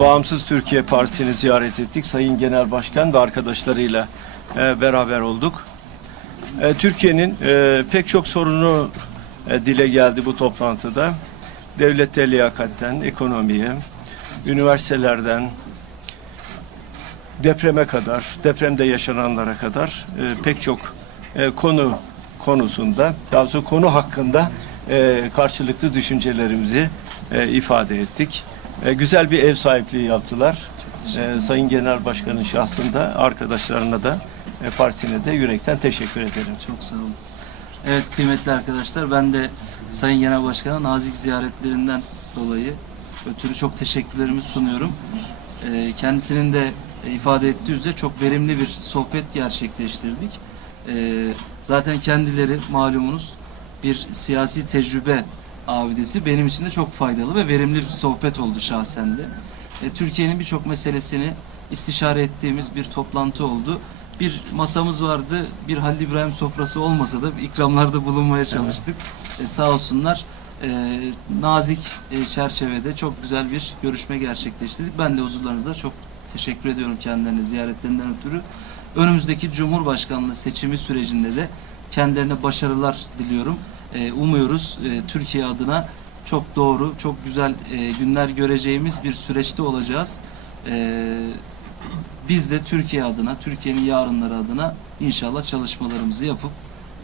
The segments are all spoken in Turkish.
Bağımsız Türkiye Partisi'ni ziyaret ettik. Sayın Genel Başkan ve arkadaşlarıyla e, beraber olduk. E, Türkiye'nin e, pek çok sorunu e, dile geldi bu toplantıda. Devlette liyakatten, ekonomiye, üniversitelerden, depreme kadar, depremde yaşananlara kadar e, pek çok e, konu konusunda, daha doğrusu konu hakkında e, karşılıklı düşüncelerimizi e, ifade ettik. E, güzel bir ev sahipliği yaptılar. E, Sayın Genel Başkan'ın şahsında arkadaşlarına da e, partisine de yürekten teşekkür ederim. Çok sağ olun. Evet kıymetli arkadaşlar ben de Sayın Genel Başkan'a nazik ziyaretlerinden dolayı ötürü çok teşekkürlerimi sunuyorum. Ee, kendisinin de ifade ettiği üzere çok verimli bir sohbet gerçekleştirdik. Ee, zaten kendileri malumunuz bir siyasi tecrübe abidesi benim için de çok faydalı ve verimli bir sohbet oldu şahsen de. E, Türkiye'nin birçok meselesini istişare ettiğimiz bir toplantı oldu. Bir masamız vardı, bir Halil İbrahim sofrası olmasa da ikramlarda bulunmaya çalıştık. E, sağ olsunlar. E, nazik e, çerçevede çok güzel bir görüşme gerçekleştirdik. Ben de huzurlarınızda çok teşekkür ediyorum kendilerine ziyaretlerinden ötürü. Önümüzdeki Cumhurbaşkanlığı seçimi sürecinde de kendilerine başarılar diliyorum. E, umuyoruz e, Türkiye adına çok doğru, çok güzel e, günler göreceğimiz bir süreçte olacağız. E, biz de Türkiye adına, Türkiye'nin yarınları adına inşallah çalışmalarımızı yapıp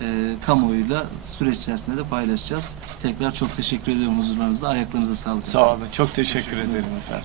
e, kamuoyuyla süreç içerisinde de paylaşacağız. Tekrar çok teşekkür ediyorum huzurlarınızda. Ayaklarınıza sağlık. Sağ olun. Çok teşekkür ederim efendim.